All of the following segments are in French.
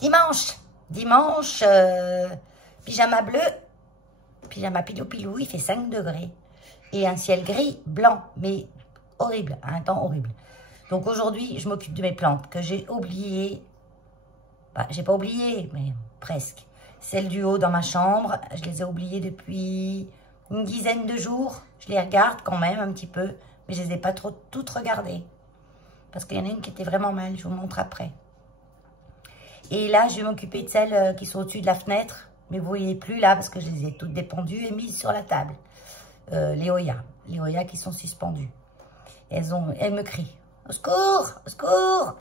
Dimanche, pyjama bleu, pyjama pilou-pilou, il fait 5 degrés. Et un ciel gris, blanc, mais horrible, un temps horrible. Donc aujourd'hui, je m'occupe de mes plantes que j'ai oubliées. Bah, j'ai pas oublié, mais presque. Celles du haut dans ma chambre, je les ai oubliées depuis une dizaine de jours. Je les regarde quand même un petit peu, mais je les ai pas trop toutes regardées. Parce qu'il y en a une qui était vraiment mal, je vous montre après. Et là, je vais m'occuper de celles qui sont au-dessus de la fenêtre. Mais vous ne voyez plus là, parce que je les ai toutes dépendues et mises sur la table. Les Hoya qui sont suspendues. Elles me crient. Au secours, au secours.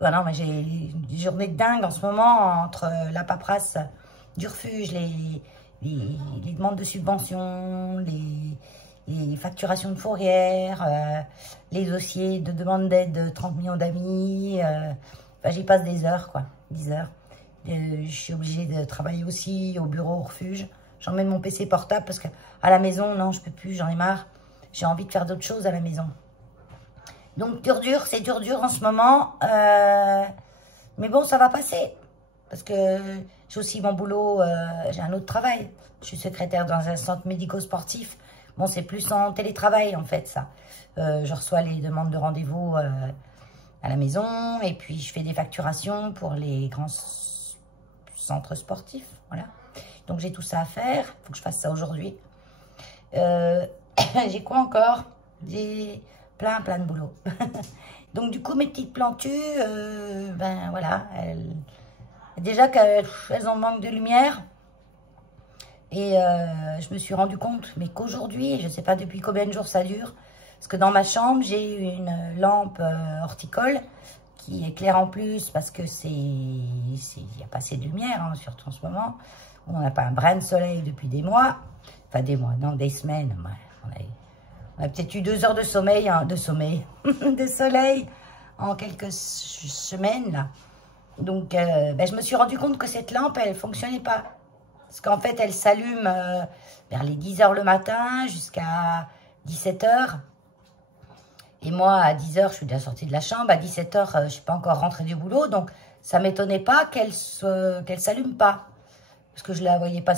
Voilà, mais j'ai une journée de dingue en ce moment entre la paperasse du refuge, les demandes de subventions, les facturations de fourrière, les dossiers de demande d'aide de 30 millions d'amis. Enfin, j'y passe des heures, quoi, 10 heures. Je suis obligée de travailler aussi au bureau, au refuge. J'emmène mon PC portable parce qu'à la maison, non, je peux plus, j'en ai marre. J'ai envie de faire d'autres choses à la maison. Donc, c'est dur en ce moment. Mais bon, ça va passer. Parce que j'ai aussi mon boulot, j'ai un autre travail. Je suis secrétaire dans un centre médico-sportif. Bon, c'est plus en télétravail, en fait, ça. Je reçois les demandes de rendez-vous à la maison. Et puis, je fais des facturations pour les grands centres sportifs. Voilà. Donc, j'ai tout ça à faire. Il faut que je fasse ça aujourd'hui. J'ai quoi encore? J'ai plein de boulot. Donc, du coup, mes petites plantules, ben voilà, déjà qu'elles ont manque de lumière. Et je me suis rendu compte, mais qu'aujourd'hui, je ne sais pas depuis combien de jours ça dure, parce que dans ma chambre, j'ai une lampe horticole qui éclaire en plus, parce que il n'y a pas assez de lumière, hein, surtout en ce moment. On n'a pas un brin de soleil depuis des mois. Enfin, des mois, non, des semaines. Ouais, on a peut-être eu 2 heures de sommeil, hein, de soleil en quelques semaines, là. Donc, ben, je me suis rendu compte que cette lampe, elle ne fonctionnait pas. Parce qu'en fait, elle s'allume vers les 10 heures le matin jusqu'à 17 heures. Et moi, à 10 heures, je suis déjà sortie de la chambre. À 17 heures, je ne suis pas encore rentrée du boulot. Donc, ça ne m'étonnait pas qu'elle s'allume pas. Parce que je la voyais pas.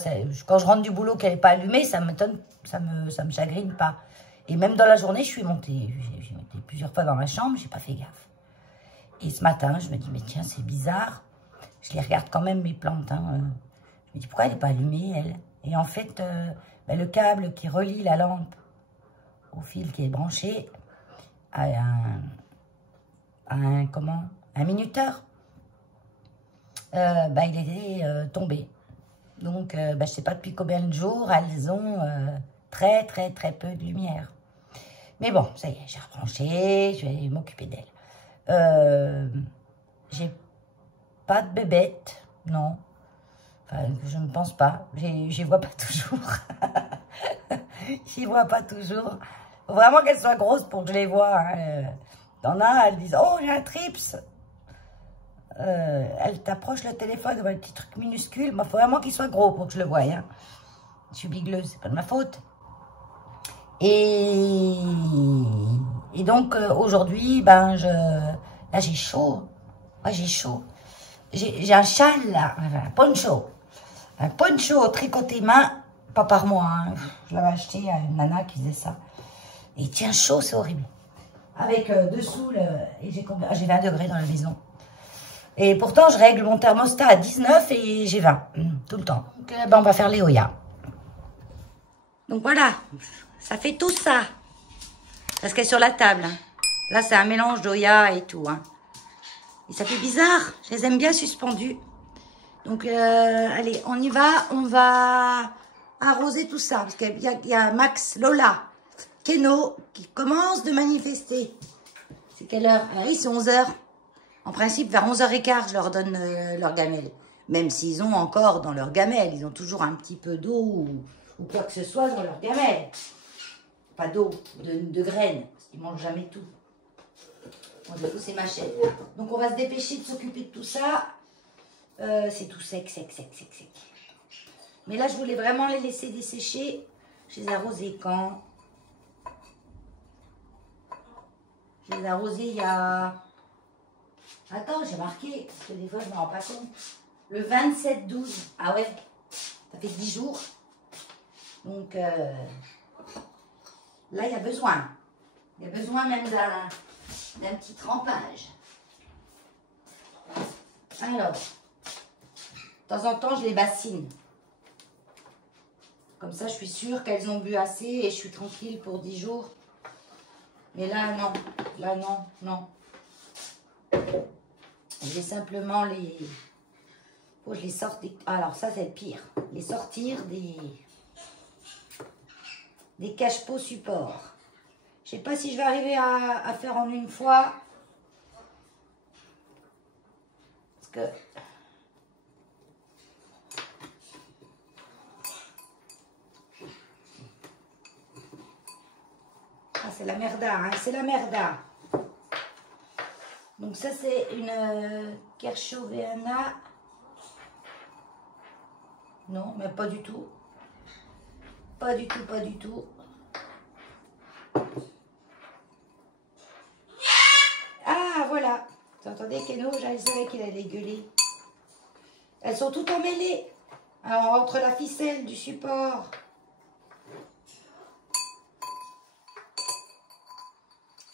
Quand je rentre du boulot, qu'elle n'est pas allumée, ça m'étonne, ça me chagrine pas. Et même dans la journée, je suis montée. J'ai monté plusieurs fois dans ma chambre, j'ai pas fait gaffe. Et ce matin, je me dis, mais tiens, c'est bizarre. Je les regarde quand même, mes plantes. Hein. Je me dis, pourquoi elle n'est pas allumée, elle? Et en fait, ben, le câble qui relie la lampe au fil qui est branché à un minuteur, ben, il était tombé. Donc, ben, je ne sais pas depuis combien de jours, elles ont très peu de lumière. Mais bon, ça y est, j'ai rebranché, je vais m'occuper d'elle. J'ai pas de bébête, non. Enfin, je ne pense pas. J'y vois pas toujours. J'y vois pas toujours. Faut vraiment qu'elles soient grosses pour que je les vois. Hein. T'en as, elles disent, oh, j'ai un trips. Elle t'approche le téléphone, elle voit le petit truc minuscule. Il faut vraiment qu'il soit gros pour que je le voie. Hein. Je suis bigleuse, c'est pas de ma faute. Et donc, aujourd'hui, ben, là, j'ai chaud. Ouais, j'ai chaud. J'ai un châle, là, un poncho. Un poncho tricoté main, pas par moi. Hein. Je l'avais acheté à une nana qui faisait ça. Et il tient chaud, c'est horrible. Avec dessous, et j'ai 20 degrés dans la maison. Et pourtant, je règle mon thermostat à 19 et j'ai 20, tout le temps. Donc, ben, on va faire les Hoya. Donc voilà, ça fait tout ça. Parce qu'elle est sur la table. Hein. Là, c'est un mélange d'Hoya et tout. Hein. Et ça fait bizarre. Je les aime bien suspendues. Donc, allez, on y va. On va arroser tout ça. Parce qu'il y a Max, Lola, Keno qui commencent de manifester. C'est quelle heure? Ah oui, c'est 11 h. En principe, vers 11h15, je leur donne leur gamelle. Même s'ils ont encore dans leur gamelle, ils ont toujours un petit peu d'eau ou quoi que ce soit dans leur gamelle. Pas d'eau, de graines, parce qu'ils ne mangent jamais tout. Bon, du coup, c'est ma chaîne. Donc, on va se dépêcher de s'occuper de tout ça. C'est tout sec. Mais là, je voulais vraiment les laisser dessécher. Je les ai arrosés quand? Je les ai arrosés il y a Attends, j'ai marqué, parce que des fois je ne me rends pas compte. Le 27-12. Ah ouais, ça fait 10 jours. Donc là, il y a besoin. Il y a besoin même d'un petit trempage. Alors, de temps en temps, je les bassine. Comme ça, je suis sûre qu'elles ont bu assez et je suis tranquille pour 10 jours. Mais là, non. Là, non, non. Je vais simplement les... Faut que je les sorte. Alors, ça, c'est le pire. Les sortir des cache-pots support. Je sais pas si je vais arriver à faire en une fois. Parce que... Ah, c'est la merda, hein, c'est la merda. Donc ça, c'est une Kershoveana. Non, mais pas du tout. Pas du tout, pas du tout. Ah, voilà. Vous entendez, Keno? Je savais qu'il allait gueuler. Elles sont toutes emmêlées. Alors, entre la ficelle du support.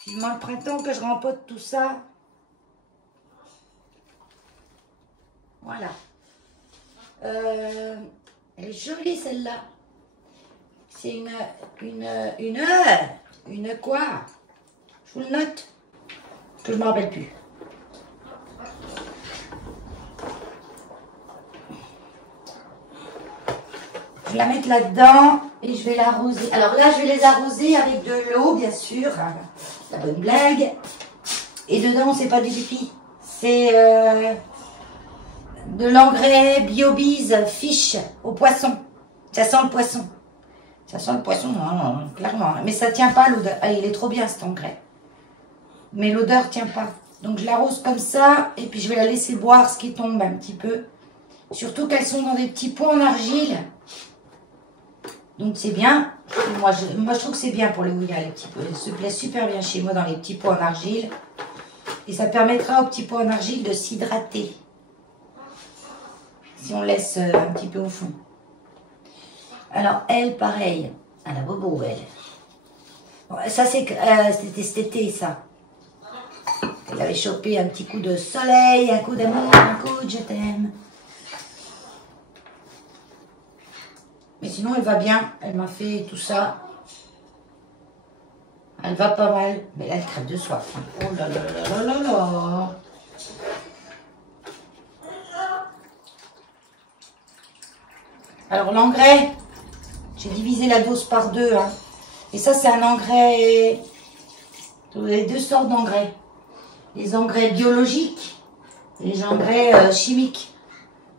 Vivement le printemps que je rempote tout ça. Voilà. Elle est jolie celle-là. C'est une quoi? Je vous le note. Que je ne me rappelle plus. Je vais la mettre là-dedans et je vais l'arroser. Alors là, je vais les arroser avec de l'eau, bien sûr. La bonne blague. Et dedans, c'est pas du pipi. C'est de l'engrais BioBees Fish au poisson. Ça sent le poisson. Ça sent le poisson, non, clairement. Mais ça tient pas l'odeur. Ah, il est trop bien cet engrais. Mais l'odeur tient pas. Donc je l'arrose comme ça. Et puis je vais la laisser boire ce qui tombe un petit peu. Surtout qu'elles sont dans des petits pots en argile. Donc c'est bien. Moi je trouve que c'est bien pour les houillas, les petits pots. Elles se plaisent super bien chez moi dans les petits pots en argile. Et ça permettra aux petits pots en argile de s'hydrater. Si on laisse un petit peu au fond. Alors elle, pareil. Elle a bobo, elle. Bon, ça c'était cet été, ça. Elle avait chopé un petit coup de soleil, un coup d'amour, un coup de je t'aime. Mais sinon, elle va bien. Elle m'a fait tout ça. Elle va pas mal. Mais là, elle crève de soif. Oh là là là là là là. Alors, l'engrais, j'ai divisé la dose par deux. Hein. Et ça, c'est un engrais... Vous avez deux sortes d'engrais. Les engrais biologiques et les engrais chimiques.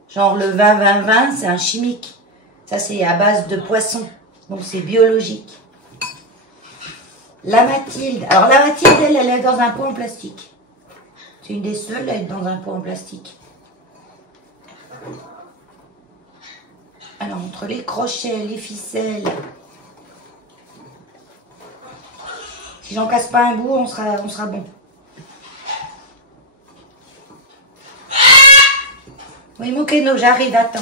Genre le 20-20-20, c'est un chimique. Ça, c'est à base de poisson. Donc, c'est biologique. La Mathilde. Alors, la Mathilde, elle est dans un pot en plastique. C'est une des seules à être dans un pot en plastique. Alors, entre les crochets, les ficelles... Si j'en casse pas un bout, on sera bon. Oui, mon Keno, j'arrive, attends.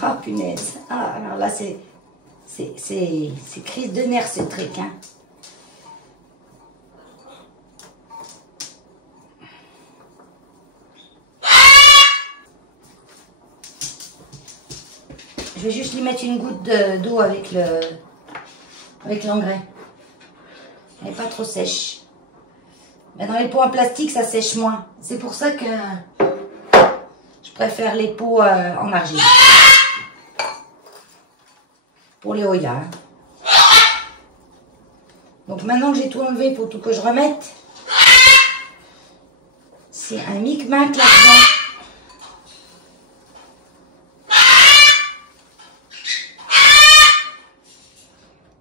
Ah, oh, punaise. Ah, alors là, c'est crise de nerfs, ce truc, hein. Je vais juste lui mettre une goutte d'eau avec l'engrais. Elle n'est pas trop sèche. Mais dans les pots en plastique, ça sèche moins. C'est pour ça que je préfère les pots en argile. Pour les Oya. Hein. Donc maintenant que j'ai tout enlevé pour tout que je remette, c'est un micmac là-dedans.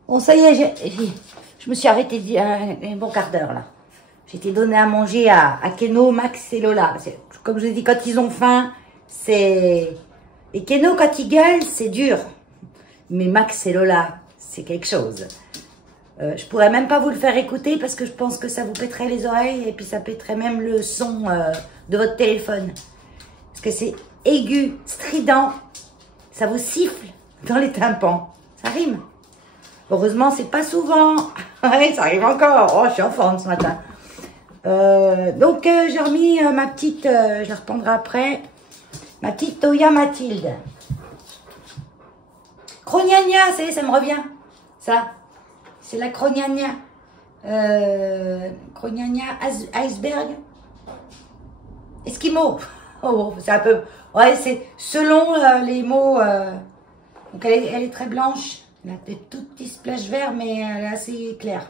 Bon, ça y est, je me suis arrêtée un bon quart d'heure là. J'ai été donné à manger à Keno, Max et Lola. Comme je vous ai dit, quand ils ont faim, c'est... Et Keno, quand il gueule, c'est dur. Mais Max et Lola, c'est quelque chose. Je pourrais même pas vous le faire écouter parce que je pense que ça vous pèterait les oreilles et puis ça pèterait même le son de votre téléphone. Parce que c'est aigu, strident, ça vous siffle dans les tympans. Ça rime. Heureusement, c'est pas souvent. Ouais, ça arrive encore. Oh, je suis en forme ce matin. Donc, j'ai remis ma petite, je la reprendrai après, ma petite Toya Mathilde. Crognagna, ça me revient. Ça, c'est la Crognagna. Crognagna iceberg. Esquimau. Oh, c'est un peu... Ouais, c'est selon les mots. Donc, elle est très blanche. Elle a des tout petits splashes verts, mais elle est assez claire.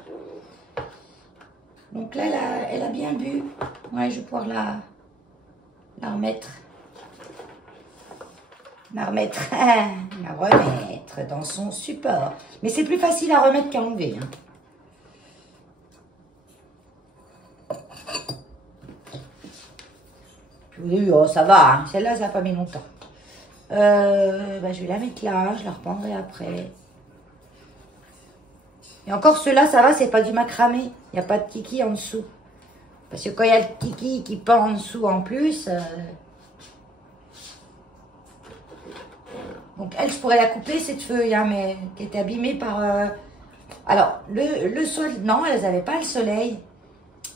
Donc là, elle a bien bu. Ouais, je vais pouvoir la remettre. La remettre dans son support. Mais c'est plus facile à remettre qu'à enlever. Hein. Oui, oh, ça va. Hein. Celle-là, ça n'a pas mis longtemps. Bah, je vais la mettre là. Je la reprendrai après. Et encore, ceux-là, ça va, c'est pas du macramé. Il n'y a pas de kiki en dessous. Parce que quand il y a le kiki qui pend en dessous en plus... Donc, elle, je pourrais la couper, cette feuille, hein, mais qui était abîmée par... Alors, le soleil... Non, elles n'avaient pas le soleil.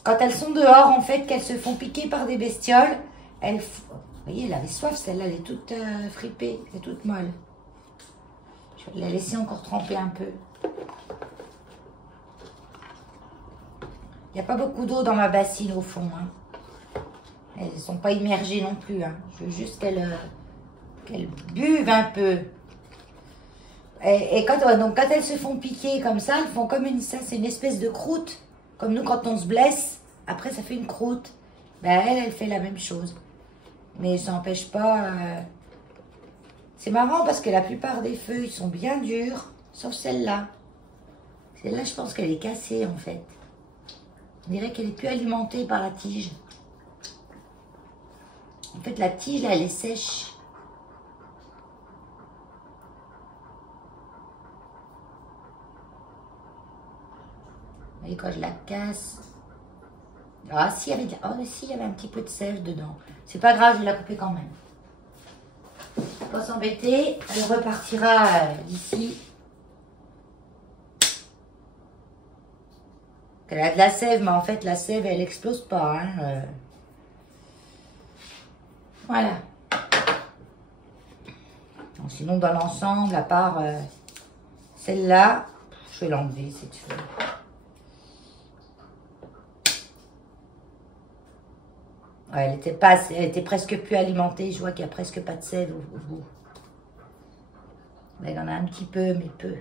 Quand elles sont dehors, en fait, qu'elles se font piquer par des bestioles, elles... Vous voyez, elle avait soif, celle-là, elle est toute fripée, elle est toute molle. Je vais la laisser encore tremper un peu. Il n'y a pas beaucoup d'eau dans ma bassine, au fond. Hein. Elles ne sont pas immergées non plus. Hein. Je veux juste qu'elles buvent un peu. Et quand elles se font piquer comme ça, elles font comme ça, c'est une espèce de croûte. Comme nous, quand on se blesse, après, ça fait une croûte. Ben, elle fait la même chose. Mais ça n'empêche pas... C'est marrant parce que la plupart des feuilles sont bien dures, sauf celle-là. Celle-là, je pense qu'elle est cassée, en fait. On dirait qu'elle est plus alimentée par la tige. En fait, la tige, là, elle est sèche. Vous voyez, quand je la casse... Ah, si, il y avait un petit peu de sève dedans. C'est pas grave, je vais la couper quand même. Faut pas s'embêter. Elle repartira d'ici. Elle a de la sève, mais en fait, la sève, elle explose pas. Hein. Voilà. Donc, sinon, dans l'ensemble, à part celle-là, je vais l'enlever, cette feuille. Ouais, elle était presque plus alimentée. Je vois qu'il n'y a presque pas de sève au bout. Il y en a un petit peu, mais peu.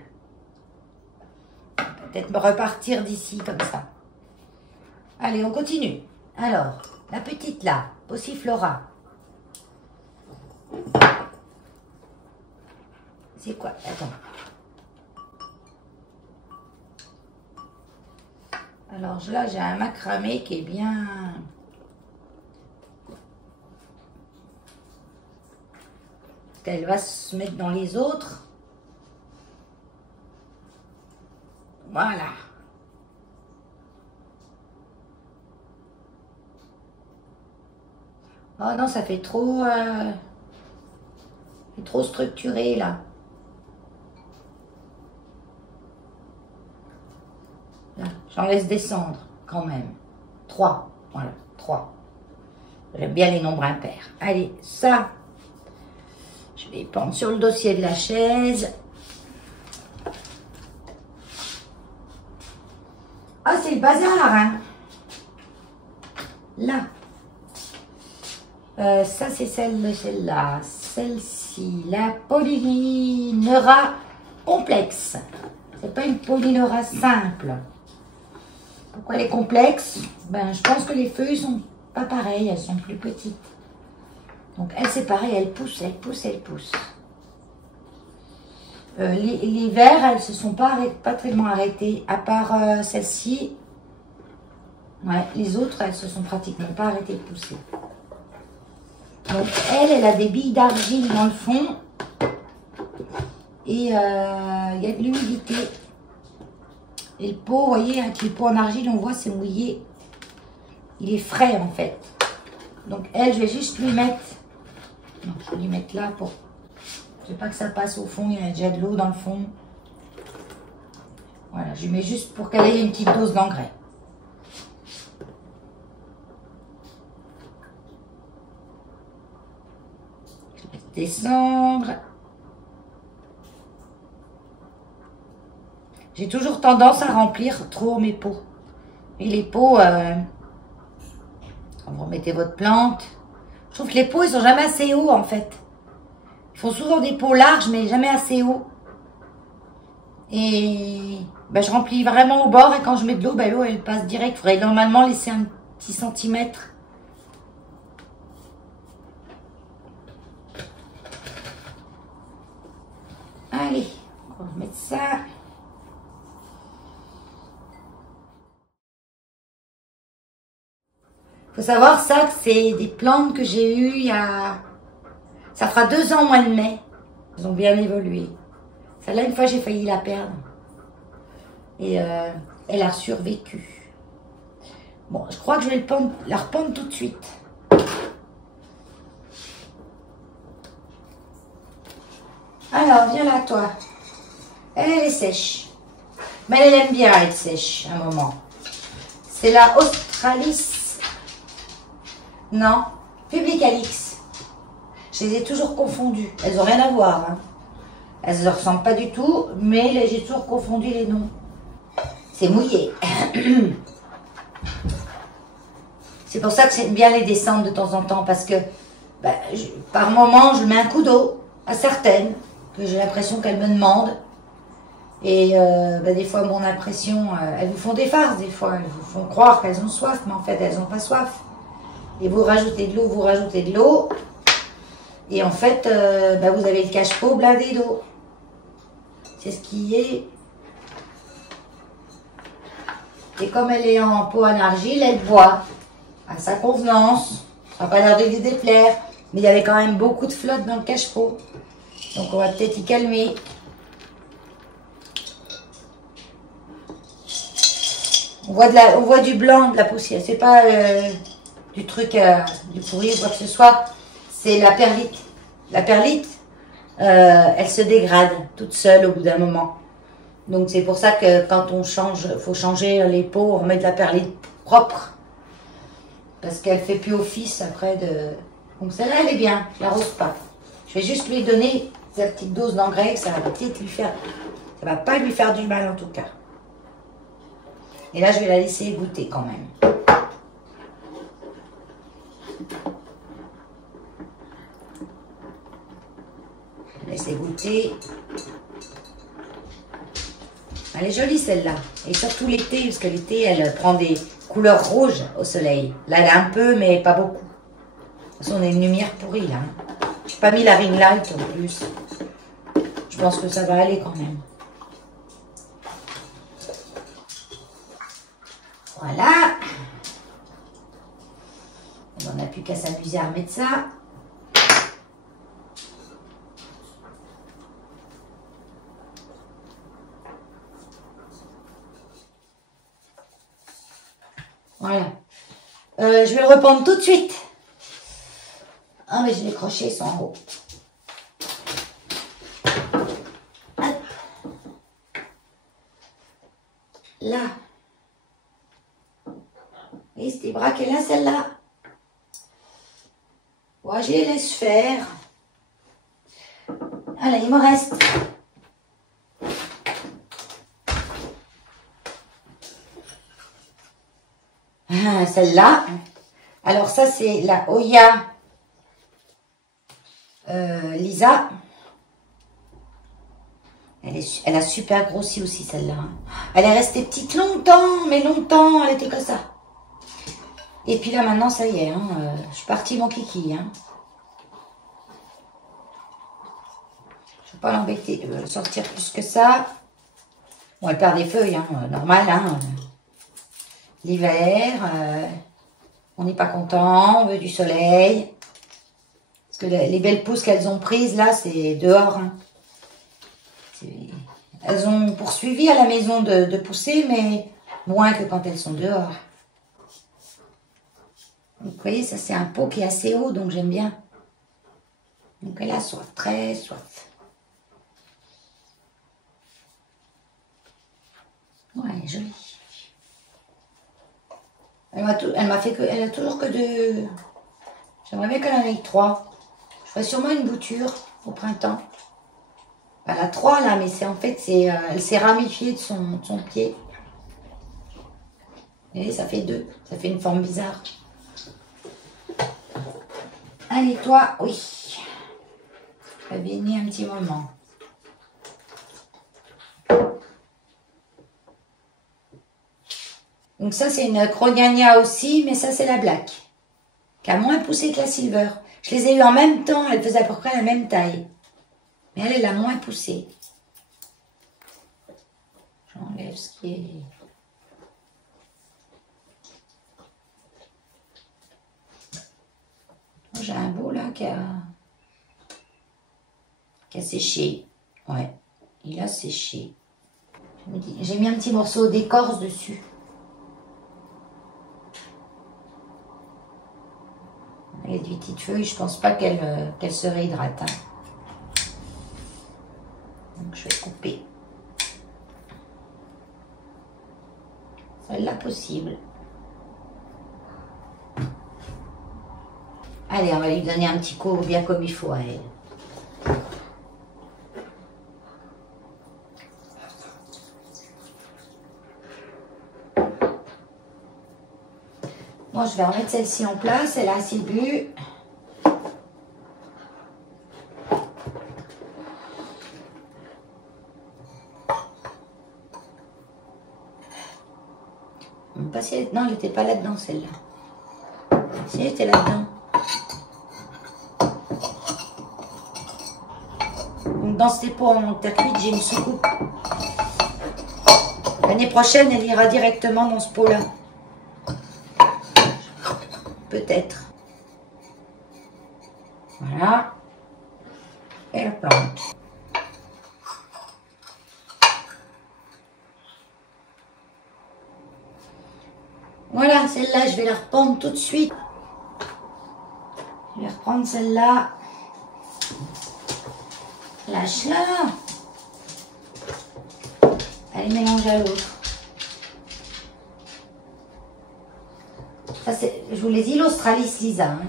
Peut-être me repartir d'ici comme ça. Allez, on continue. Alors, la petite là, Passiflora. C'est quoi? Attends. Alors là, j'ai un macramé qui est bien... Elle va se mettre dans les autres. Voilà. Oh non, ça fait trop... trop structuré, là. Là, j'en laisse descendre, quand même. 3. Voilà, 3. J'aime bien les nombres impairs. Allez, ça... Je vais prendre sur le dossier de la chaise. Ah, c'est le bazar, hein. Là. Ça, c'est celle-là. Celle-ci, la Polyneuria complexe. C'est pas une Polyneuria simple. Pourquoi elle est complexe? Ben, je pense que les feuilles sont pas pareilles. Elles sont plus petites. Donc, elle, c'est pareil, elle pousse, elle pousse, elle pousse. Les verts, elles se sont pas tellement arrêtées, à part celle-ci. Ouais, les autres, elles se sont pratiquement pas arrêtées de pousser. Donc, elle a des billes d'argile dans le fond. Et il y a de l'humidité. Et le pot, vous voyez, avec les pots en argile, on voit, c'est mouillé. Il est frais, en fait. Donc, elle, je vais juste lui mettre... Non, je vais lui mettre là pour... Je veux pas que ça passe au fond, il y a déjà de l'eau dans le fond. Voilà, je lui mets juste pour qu'elle ait une petite dose d'engrais. Je vais descendre. J'ai toujours tendance à remplir trop mes pots. Et les pots, quand vous remettez votre plante, je trouve que les pots, ils sont jamais assez hauts en fait. Ils font souvent des pots larges, mais jamais assez hauts. Et ben, je remplis vraiment au bord et quand je mets de l'eau, ben, l'eau elle passe direct. Il faudrait normalement laisser un petit centimètre. Allez, on va remettre ça. Faut savoir ça que c'est des plantes que j'ai eues il y a... Ça fera 2 ans au mois de mai. Elles ont bien évolué. Celle-là, une fois, j'ai failli la perdre. Et elle a survécu. Bon, je crois que je vais la rependre tout de suite. Alors, viens là, toi. Elle est sèche. Mais elle aime bien être sèche, un moment. C'est la Australis. Non, Publicalix. Je les ai toujours confondues. Elles n'ont rien à voir. Hein. Elles ne se ressemblent pas du tout, mais j'ai toujours confondu les noms. C'est mouillé. C'est pour ça que j'aime bien les descendre de temps en temps, parce que ben, par moment, je mets un coup d'eau à certaines, que j'ai l'impression qu'elles me demandent. Et ben, des fois, mon impression, elles vous font des farces, des fois. Elles vous font croire qu'elles ont soif, mais en fait, elles n'ont pas soif. Et vous rajoutez de l'eau, vous rajoutez de l'eau. Et en fait, ben, vous avez le cache-pot blindé d'eau. C'est ce qui est. Et comme elle est en pot en argile, elle boit à sa convenance. Ça n'a pas l'air de lui déplaire. Mais il y avait quand même beaucoup de flotte dans le cache-pot. Donc on va peut-être y calmer. On voit du blanc, de la poussière. C'est pas du truc, du pourri ou quoi que ce soit. C'est la perlite. La perlite, elle se dégrade toute seule au bout d'un moment. Donc c'est pour ça que quand on change, il faut changer les pots, on met de la perlite propre. Parce qu'elle fait plus office après de... Donc celle-là, elle est bien, je l'arrose pas. Je vais juste lui donner sa petite dose d'engrais, ça va peut-être lui faire... Ça va pas lui faire du mal en tout cas. Et là, je vais la laisser goûter quand même. Laissez goûter. Elle est jolie celle-là. Et surtout l'été, parce que l'été, elle prend des couleurs rouges au soleil. Là, elle a un peu, mais pas beaucoup. De toute façon, on a une lumière pourrie là. Je n'ai pas mis la ring light en plus. Je pense que ça va aller quand même. Voilà. On n'a plus qu'à s'amuser à remettre ça. Voilà. Je vais le rependre tout de suite. Ah, mais j'ai les crochets, ils sont en haut. Hop. Là. Et ces bras qu'elle a, celle-là. Ouais, je les laisse faire. Allez, il me reste. Ah, celle-là. Alors ça, c'est la Oya Lisa. Elle a super grossi aussi, celle-là. Elle est restée petite longtemps, mais longtemps, elle était comme ça. Et puis là, maintenant, ça y est, hein, je suis partie, mon kiki. Hein. Je ne vais pas l'embêter, sortir plus que ça. Bon, elle perd des feuilles, hein, normal. Hein. L'hiver, on n'est pas content, on veut du soleil. Parce que les belles pousses qu'elles ont prises, là, c'est dehors. Hein. Elles ont poursuivi à la maison de pousser, mais moins que quand elles sont dehors. Donc, vous voyez, ça c'est un pot qui est assez haut, donc j'aime bien. Donc elle a soif, très soif. Ouais, elle est jolie. Elle a toujours que deux. J'aimerais bien qu'elle en ait 3. Je ferai sûrement une bouture au printemps. Elle a 3 là, mais c'est en fait, elle s'est ramifiée de son pied. Et ça fait 2. Ça fait une forme bizarre. Allez, toi, oui. Tu vas venir un petit moment. Donc ça, c'est une Crognagna aussi, mais ça, c'est la Black. Qui a moins poussé que la Silver. Je les ai eues en même temps, elles faisaient à peu près la même taille. Mais elle a moins poussé. J'enlève ce qui est... J'ai un beau là qui a séché. Ouais, il a séché. J'ai mis un petit morceau d'écorce dessus. Les petites feuilles, je pense pas qu'elle se réhydrate. Hein. Donc je vais couper. Celle-là possible. Allez, on va lui donner un petit coup bien comme il faut à elle. Bon, je vais remettre celle-ci en place. Elle a assez bu. Pas si elle... Non, elle n'était pas là-dedans, celle-là. Si, elle était là-dedans. Dans ces pots en terre cuite, j'ai une soucoupe. L'année prochaine, elle ira directement dans ce pot-là. Peut-être. Voilà. Et la plante. Voilà, celle-là, je vais la reprendre tout de suite. Je vais reprendre celle-là. Lâche-la. Elle est mélangée à l'autre. Ça, c'est, je vous l'ai dit, l'Australis Lisa. Hein.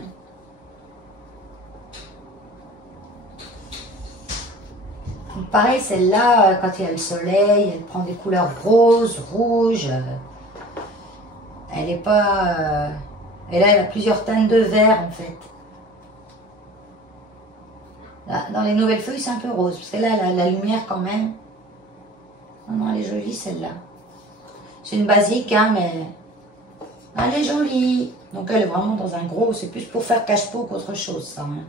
Donc, pareil, celle-là, quand il y a le soleil, elle prend des couleurs roses, rouges. Elle n'est pas... Et là, elle a plusieurs teintes de vert, en fait. Là, dans les nouvelles feuilles, c'est un peu rose. Parce que là, elle a la lumière quand même. Non, non, elle est jolie, celle-là. C'est une basique, hein, mais... Elle est jolie. Donc, elle est vraiment dans un gros... C'est plus pour faire cache-pot qu'autre chose, ça. Hein.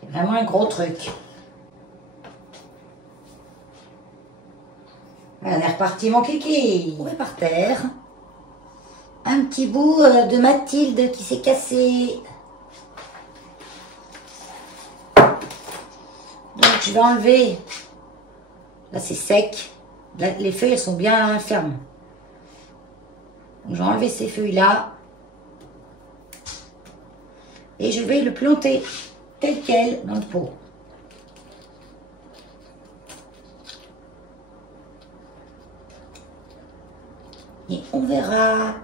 C'est vraiment un gros truc. On est reparti, mon kiki. On est par terre. Un petit bout de Mathilde qui s'est cassé. Donc, je vais enlever. Là, c'est sec. Là, les feuilles, elles sont bien fermes. Donc, je vais enlever ces feuilles-là. Et je vais le planter tel quel dans le pot. Et on verra.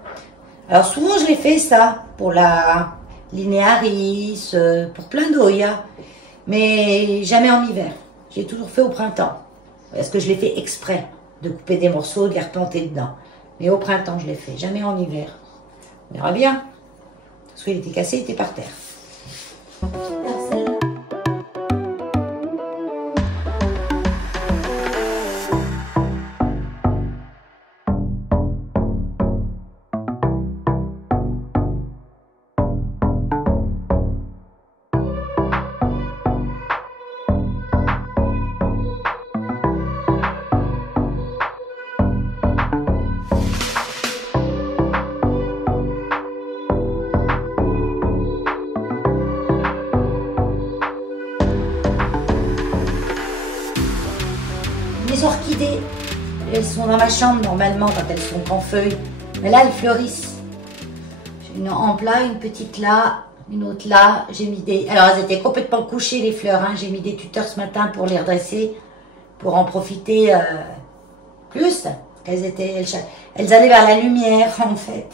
Alors souvent je l'ai fait ça pour la linéaris, pour plein d'oya, mais jamais en hiver. J'ai toujours fait au printemps. Parce que je l'ai fait exprès de couper des morceaux, de les replanter dedans. Mais au printemps je l'ai fait, jamais en hiver. On verra bien. Parce qu'il était cassé, il était par terre. orchidées. Elles sont dans ma chambre normalement quand elles sont qu'en feuilles. Mais là, elles fleurissent. J'ai une en plat, une petite là, une autre là. J'ai mis des... Alors, elles étaient complètement couchées, les fleurs. Hein. J'ai mis des tuteurs ce matin pour les redresser, pour en profiter plus. Elles allaient vers la lumière, en fait.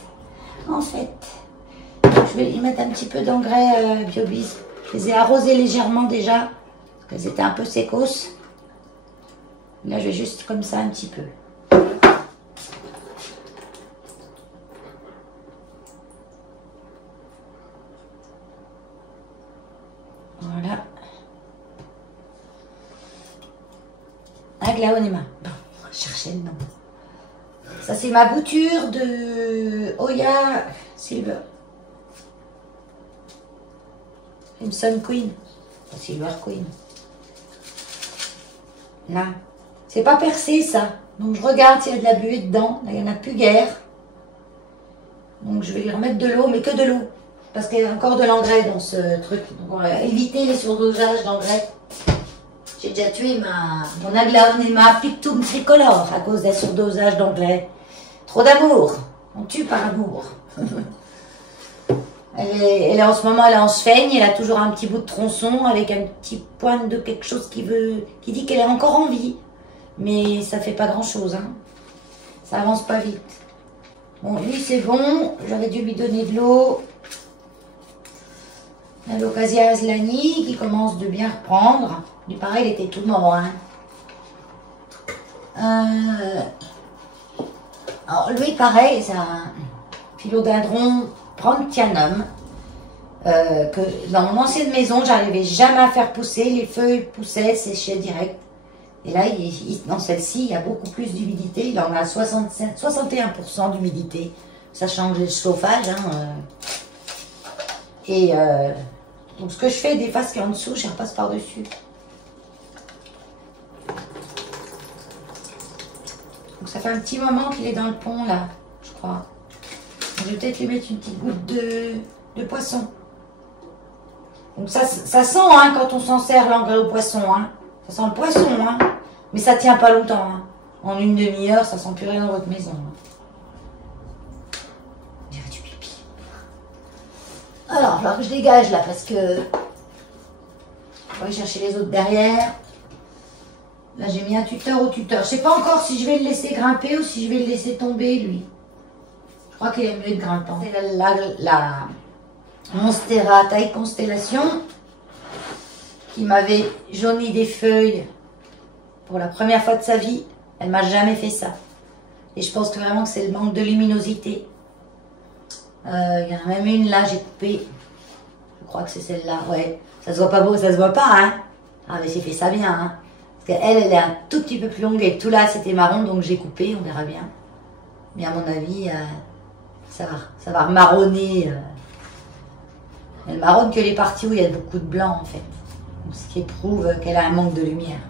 Je vais y mettre un petit peu d'engrais BioBiz. Je les ai arrosées légèrement déjà, parce qu'elles étaient un peu sécosses. Là, je vais juste comme ça un petit peu. Voilà. Aglaonema. Bon, on va chercher le nom. Ça, c'est ma bouture de Oya Silver. Crimson Queen. Silver Queen. Là. C'est pas percé, ça. Donc, je regarde s'il y a de la buée dedans. Là, il n'y en a plus guère. Donc, je vais lui remettre de l'eau, mais que de l'eau. Parce qu'il y a encore de l'engrais dans ce truc. Donc, on va éviter les surdosages d'engrais. J'ai déjà tué mon Aglaonema Pictum tricolore à cause d'un surdosage d'engrais. Trop d'amour. On tue par amour. Elle est en ce moment, elle est en sphaigne. Elle a toujours un petit bout de tronçon avec un petit point de quelque chose qui dit qu'elle est encore en vie. Mais ça fait pas grand chose. Hein. Ça avance pas vite. Bon, lui c'est bon. J'aurais dû lui donner de l'eau. L'Ocasia Aslani qui commence de bien reprendre. Lui pareil, il était tout mort. Hein. Alors lui pareil, c'est un philodendron Brandtianum que dans mon ancienne maison, j'arrivais jamais à faire pousser. Les feuilles poussaient, séchaient direct. Et là, dans celle-ci, il y a beaucoup plus d'humidité. Il en a 61% d'humidité. Ça change le chauffage. Hein. Donc ce que je fais, des fois, ce qui est en dessous, je repasse par-dessus. Donc ça fait un petit moment qu'il est dans le pont, là, je crois. Donc, je vais peut-être lui mettre une petite goutte de poisson. Donc ça sent, hein, quand on s'en sert l'engrais au poisson, hein. Ça sent le poisson, hein. Mais ça tient pas longtemps, hein. En une demi-heure, ça sent plus rien dans votre maison. Hein. Il y a du pipi. Alors, il va falloir que je dégage, là, parce que... Je vais aller chercher les autres derrière. Là, j'ai mis un tuteur au tuteur. Je sais pas encore si je vais le laisser grimper ou si je vais le laisser tomber, lui. Je crois qu'il est mieux de grimpant. C'est la Monstera taille constellation qui m'avait jauni des feuilles pour la première fois de sa vie. Elle m'a jamais fait ça. Et je pense que vraiment que c'est le manque de luminosité. Il y en a même une là, j'ai coupé. Je crois que c'est celle-là, ouais. Ça se voit pas beau, ça se voit pas, hein. Ah, mais j'ai fait ça bien, hein. Parce qu'elle, elle est un tout petit peu plus longue et tout là, c'était marron, donc j'ai coupé, on verra bien. Mais à mon avis, ça va marronner. Elle marronne que les parties où il y a beaucoup de blanc, en fait. Donc, ce qui prouve qu'elle a un manque de lumière.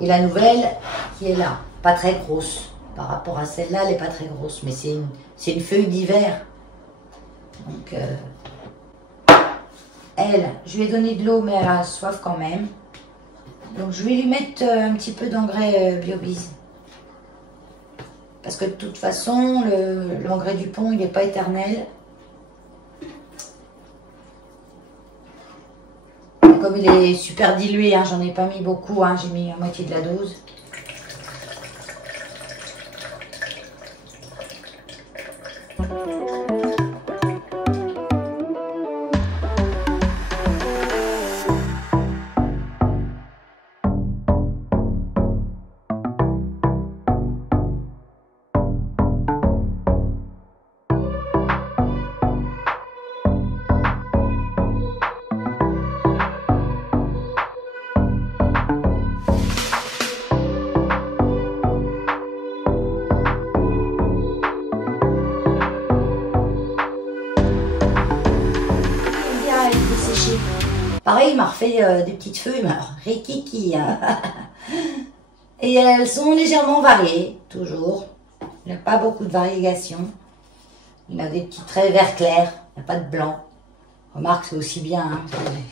Et la nouvelle, qui est là, pas très grosse. Par rapport à celle-là, elle n'est pas très grosse, mais c'est une feuille d'hiver. Donc, elle, je lui ai donné de l'eau, mais elle a soif quand même. Donc, je vais lui mettre un petit peu d'engrais BioBiz. Parce que de toute façon, l'engrais du pont, il n'est pas éternel. Comme il est super dilué, hein, j'en ai pas mis beaucoup, hein, j'ai mis la moitié de la dose. Pareil, il m'a refait des petites feuilles, mais alors, rikiki, hein. Et elles sont légèrement variées, toujours. Il n'y a pas beaucoup de variegation. Il a des petits traits vert clair, il n'y a pas de blanc. Remarque, c'est aussi bien, hein.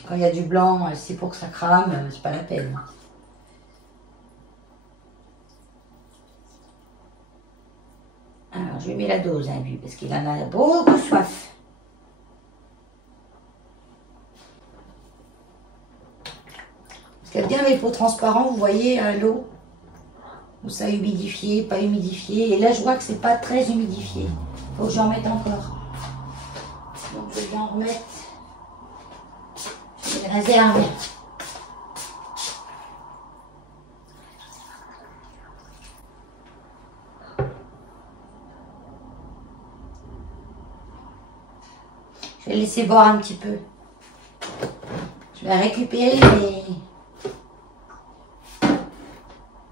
Quand il y a du blanc, c'est pour que ça crame, c'est pas la peine. je lui mets la dose, hein, lui, parce qu'il en a beaucoup soif. Ce qu'il y a bien les pots transparents, vous voyez l'eau, où ça a humidifié, pas humidifié. Et là, je vois que c'est pas très humidifié. Il faut que j'en mette encore. Donc, je vais en remettre. Je vais les réserver. Je vais laisser boire un petit peu. Je vais récupérer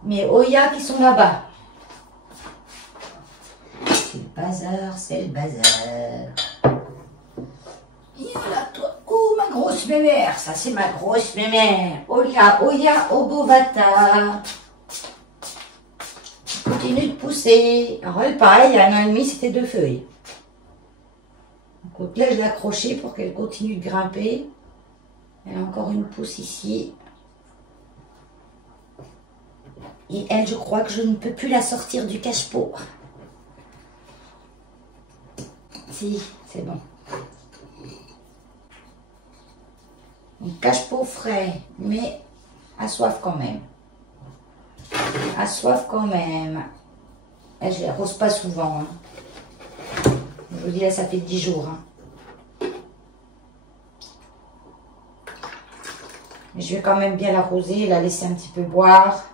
mes Oya qui sont là-bas. C'est le bazar, c'est le bazar. Voilà, toi. Oh, ma grosse mémère. Ça, c'est ma grosse mémère. Oya, Oya, Obovata. Continue de pousser. Alors, elle, pareil, il y a 1 an et demi, c'était 2 feuilles. Donc là, je l'ai accrochée pour qu'elle continue de grimper. Elle a encore une pousse ici. Et elle, je crois que je ne peux plus la sortir du cache-pot. Si, c'est bon. Donc, cache-pot frais, mais à soif quand même. À soif quand même. Elle, je ne l'arrose pas souvent. Hein. Je vous dis, là, ça fait 10 jours. Hein. Mais je vais quand même bien l'arroser, la laisser un petit peu boire.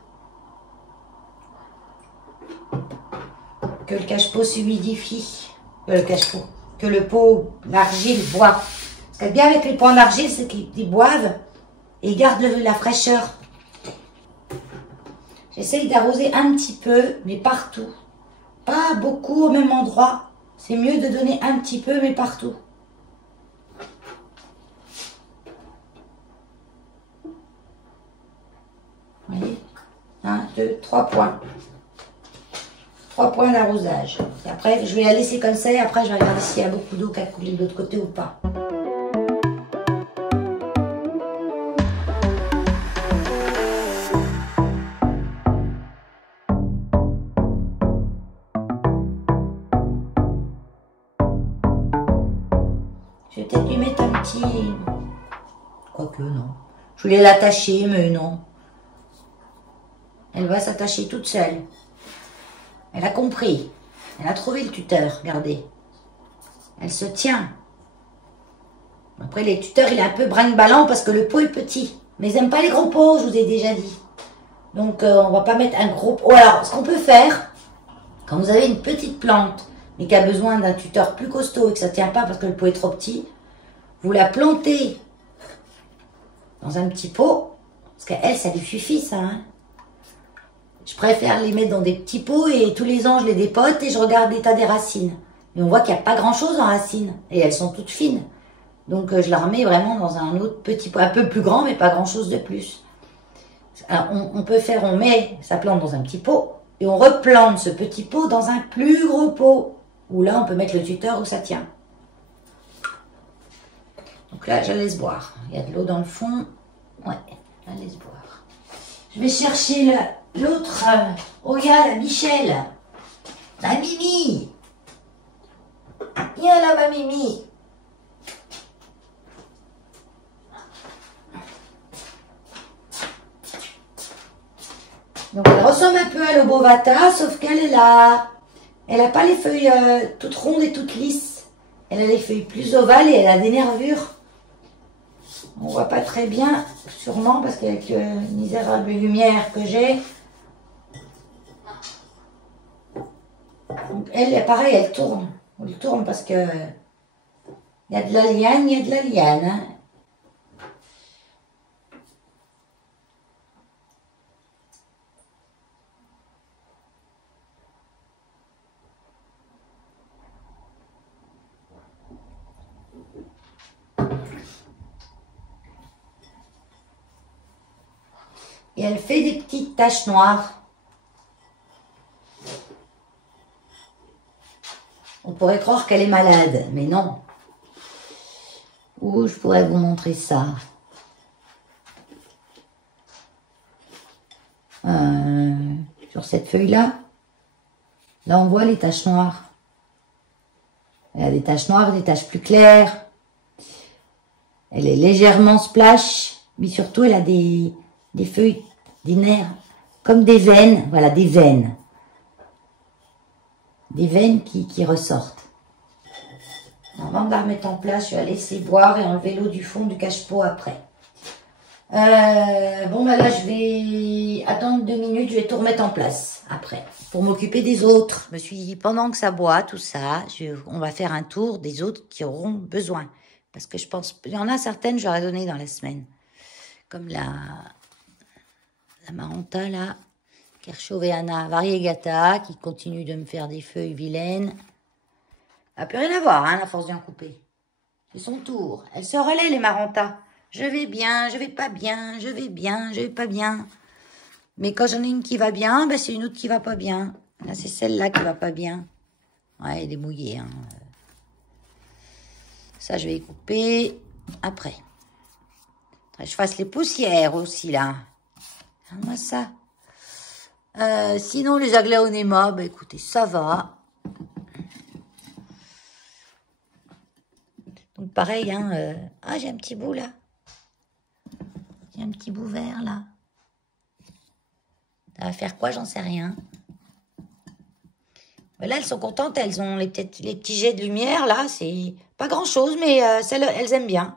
Que le cache-pot s'humidifie. Que le pot, l'argile boit. Ce qui est bien avec les pots en argile, c'est qu'ils boivent et ils gardent la fraîcheur. J'essaye d'arroser un petit peu, mais partout. Pas beaucoup au même endroit. C'est mieux de donner un petit peu, mais partout. Vous voyez? 1, 2, 3 points. 3 points d'arrosage. Et après, je vais la laisser comme ça et après, je vais regarder s'il y a beaucoup d'eau qui a coulé de l'autre côté ou pas. Je vais peut-être lui mettre un petit... Quoique, non. Je voulais l'attacher, mais non. Elle va s'attacher toute seule. Elle a compris. Elle a trouvé le tuteur, regardez. Elle se tient. Après, les tuteurs, il est un peu brinque-ballant parce que le pot est petit. Mais ils n'aiment pas les gros pots, je vous ai déjà dit. Donc, on va pas mettre un gros pot. Alors, ce qu'on peut faire, quand vous avez une petite plante, mais qui a besoin d'un tuteur plus costaud et que ça ne tient pas parce que le pot est trop petit, vous la plantez dans un petit pot. Parce qu'elle, ça lui suffit, ça. Hein. Je préfère les mettre dans des petits pots et tous les ans, je les dépote et je regarde l'état des racines. Et on voit qu'il n'y a pas grand-chose en racines. Et elles sont toutes fines. Donc, je la remets vraiment dans un autre petit pot, un peu plus grand, mais pas grand-chose de plus. Alors, on peut faire, on met sa plante dans un petit pot et on replante ce petit pot dans un plus gros pot. Où là, on peut mettre le tuteur où ça tient. Donc là, je la laisse boire. Il y a de l'eau dans le fond. Ouais, je la laisse boire. Je vais chercher l'autre. Oya, la Michel. La Mimi. Viens là, ma Mimi. Donc elle ressemble un peu à l'Obovata, sauf qu'elle elle a pas les feuilles toutes rondes et toutes lisses. Elle a les feuilles plus ovales et elle a des nervures. On voit pas très bien, sûrement parce qu'avec une misérable lumière que j'ai. Donc elle, pareil, elle tourne. Elle tourne parce que il y a de la liane, il y a de la liane. Hein. Et elle fait des petites taches noires. On pourrait croire qu'elle est malade, mais non. Ou je pourrais vous montrer ça. Sur cette feuille-là, là on voit les taches noires. Elle a des taches noires, des taches plus claires. Elle est légèrement splash, mais surtout elle a des feuilles, des nerfs, comme des veines. Voilà, des veines. Des veines qui ressortent. Avant de la remettre en place, je vais la laisser boire et enlever l'eau du fond du cache-pot après. Bon, bah là, je vais attendre 2 minutes, je vais tout remettre en place après, pour m'occuper des autres. Je me suis dit, pendant que ça boit, tout ça, on va faire un tour des autres qui auront besoin. Parce que je pense, il y en a certaines, j'aurais donné dans la semaine. Comme la Maranta, là, Kerchoveana variegata, qui continue de me faire des feuilles vilaines. Ça n'a plus rien à voir, hein, la force d'en couper. C'est son tour. Elle se relaie, les Maranta. Je vais bien, je vais pas bien, je vais bien, je vais pas bien. Mais quand j'en ai une qui va bien, ben c'est une autre qui va pas bien. Là, c'est celle-là qui va pas bien. Ouais, elle est mouillée, hein. Ça, je vais y couper après. Je fasse les poussières aussi, là. Regarde-moi ça. Sinon, les aglaonema, bah, écoutez, ça va. Donc, pareil, hein. Ah, j'ai un petit bout, là. J'ai un petit bout vert, là. Ça va faire quoi, j'en sais rien. Mais là, elles sont contentes. Elles ont les petits jets de lumière, là. C'est pas grand-chose, mais elles aiment bien.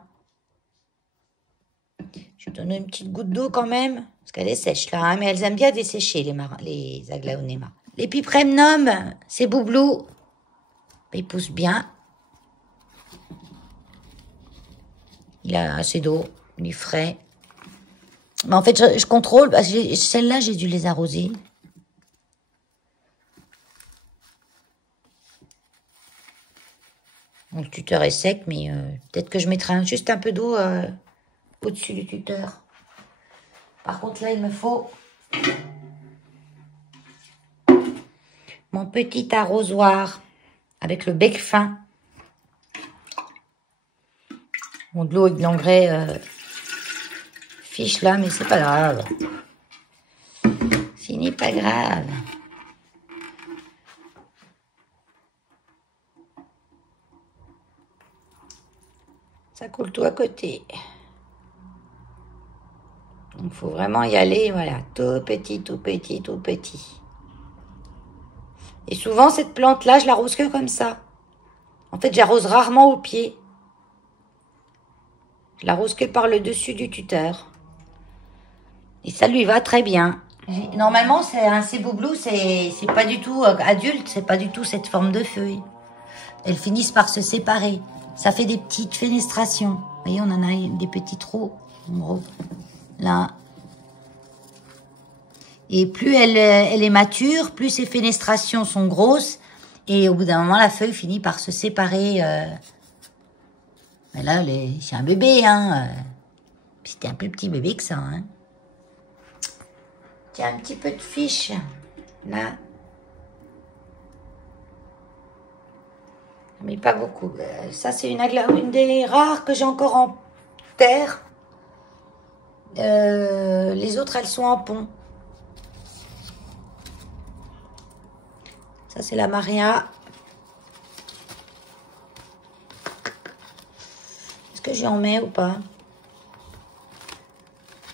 Je vais donner une petite goutte d'eau quand même. Parce qu'elle est sèche, là. Hein, mais elles aiment bien dessécher, les aglaonema. Les pipremnum, c'est boublou. Il pousse bien. Il a assez d'eau. Il est frais. Mais en fait, je contrôle. Celle-là, j'ai dû les arroser. Bon, le tuteur est sec, mais peut-être que je mettrai juste un peu d'eau au-dessus du tuteur. Par contre, là, il me faut mon petit arrosoir avec le bec fin. Bon, de l'eau et de l'engrais fiche là, mais c'est pas grave. Ce n'est pas grave. Ça coule tout à côté. Donc, il faut vraiment y aller, voilà, tout petit, tout petit, tout petit. Et souvent, cette plante-là, je l'arrose que comme ça. En fait, j'arrose rarement au pied. Je l'arrose que par le dessus du tuteur. Et ça lui va très bien. Normalement, c'est un céboublou, c'est pas du tout adulte, c'est pas du tout cette forme de feuille. Elles finissent par se séparer. Ça fait des petites fenestrations. Vous voyez, on en a des petits trous. En gros. Là. Et plus elle est mature, plus ses fenestrations sont grosses. Et au bout d'un moment, la feuille finit par se séparer. Mais là, c'est un bébé, hein. C'était un plus petit bébé que ça, hein. Tiens, un petit peu de fiche, là. Mais pas beaucoup. Ça, c'est une des rares que j'ai encore en terre. Les autres, elles sont en pont. Ça, c'est la Maria. Est-ce que j'y en mets ou pas?